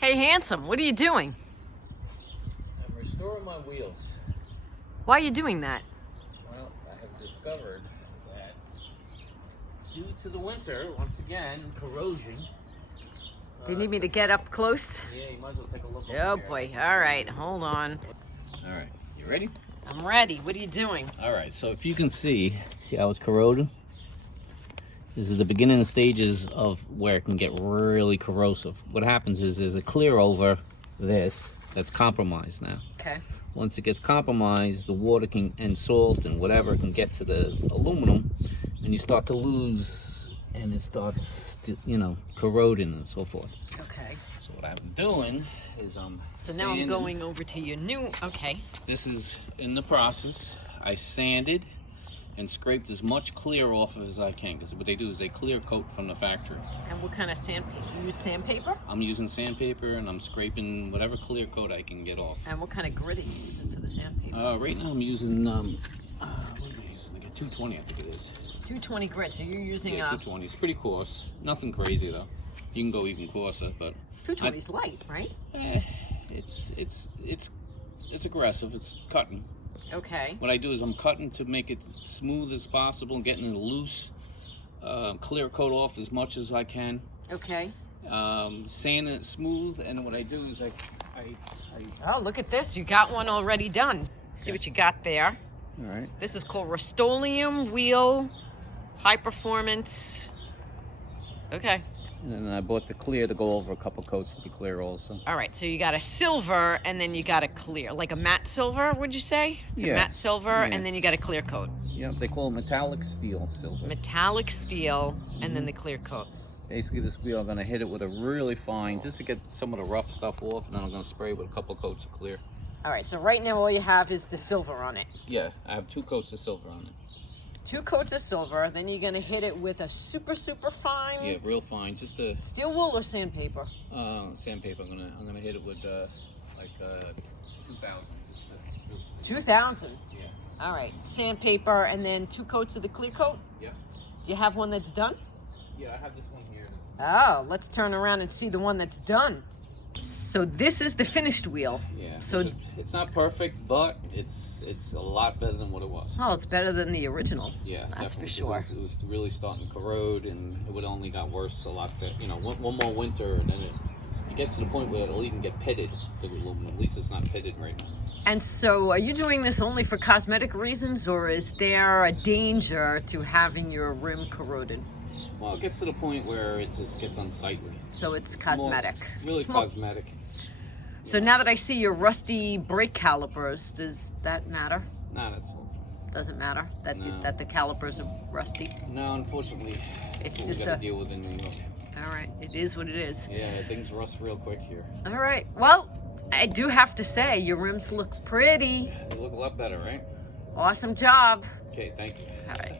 Hey, handsome, what are you doing? I'm restoring my wheels. Why are you doing that? Well, I have discovered that due to the winter, once again, corrosion. Do you need me to get up close? Yeah, you might as well take a look over Oh here. boy, all right, hold on. All right, you ready? I'm ready. What are you doing? All right, so if you can see how it's corroded? This is the beginning stages of where it can get really corrosive. What happens is there's a clear over this that's compromised now. Okay. Once it gets compromised, the water can and salt and whatever can get to the aluminum, and you start to lose, and it starts, corroding and so forth. Okay. So what I'm doing is So now I'm going over to your new. Okay. This is in the process. I sanded and scraped as much clear off as I can, because what they do is they clear coat from the factory. And what kind of sandpaper? You use sandpaper? I'm using sandpaper and I'm scraping whatever clear coat I can get off. And what kind of grit are you using for the sandpaper? Right now I'm using what am I using? Like a 220, I think it is. 220 grit. So you're using 220. It's pretty coarse. Nothing crazy though. You can go even coarser, but 220 is light, right? It's aggressive. It's cutting. Okay. What I do is I'm cutting to make it smooth as possible and getting it loose. Clear coat off as much as I can. Okay. Sanding it smooth, and what I do is I Oh, look at this. You got one already done. See what you got there. All right. This is called Rustoleum wheel, high performance. Okay. And then I bought the clear to go over a couple coats with the clear also. All right, so you got a silver and then you got a clear, like a matte silver, would you say? It's a matte silver, and then you got a clear coat. Yeah, they call it metallic steel silver. Metallic steel, and then the clear coat. Basically, this wheel I'm gonna hit it with a really fine, just to get some of the rough stuff off, and then I'm gonna spray with a couple coats of clear. All right, so right now all you have is the silver on it. Yeah, I have 2 coats of silver on it. 2 coats of silver, then you're gonna hit it with a super fine. Yeah, real fine, just a steel wool or sandpaper. sandpaper. I'm gonna hit it with like 2,000. 2,000. Yeah. All right, sandpaper, and then 2 coats of the clear coat. Yeah. Do you have one that's done? Yeah, I have this one here. Oh, let's turn around and see the one that's done. So this is the finished wheel. Yeah. So it's not perfect, but it's a lot better than what it was. oh, it's better than the original. Yeah, that's for definitely, sure. It was really starting to corrode, and it would only got worse a lot. One more winter, and then it gets to the point where it'll even get pitted. The aluminum, at least it's not pitted right now. And so, are you doing this only for cosmetic reasons, or is there a danger to having your rim corroded? Well, it gets to the point where it just gets unsightly. So it's cosmetic. Really cosmetic. So now that I see your rusty brake calipers, does that matter? Nah, that's all. Doesn't matter that No. that the calipers are rusty. No, unfortunately, It's that's what just we gotta deal with in New York. All right, it is what it is. Yeah, things rust real quick here. All right. Well, I do have to say your rims look pretty. They look a lot better, right? Awesome job. Okay, thank you. All right.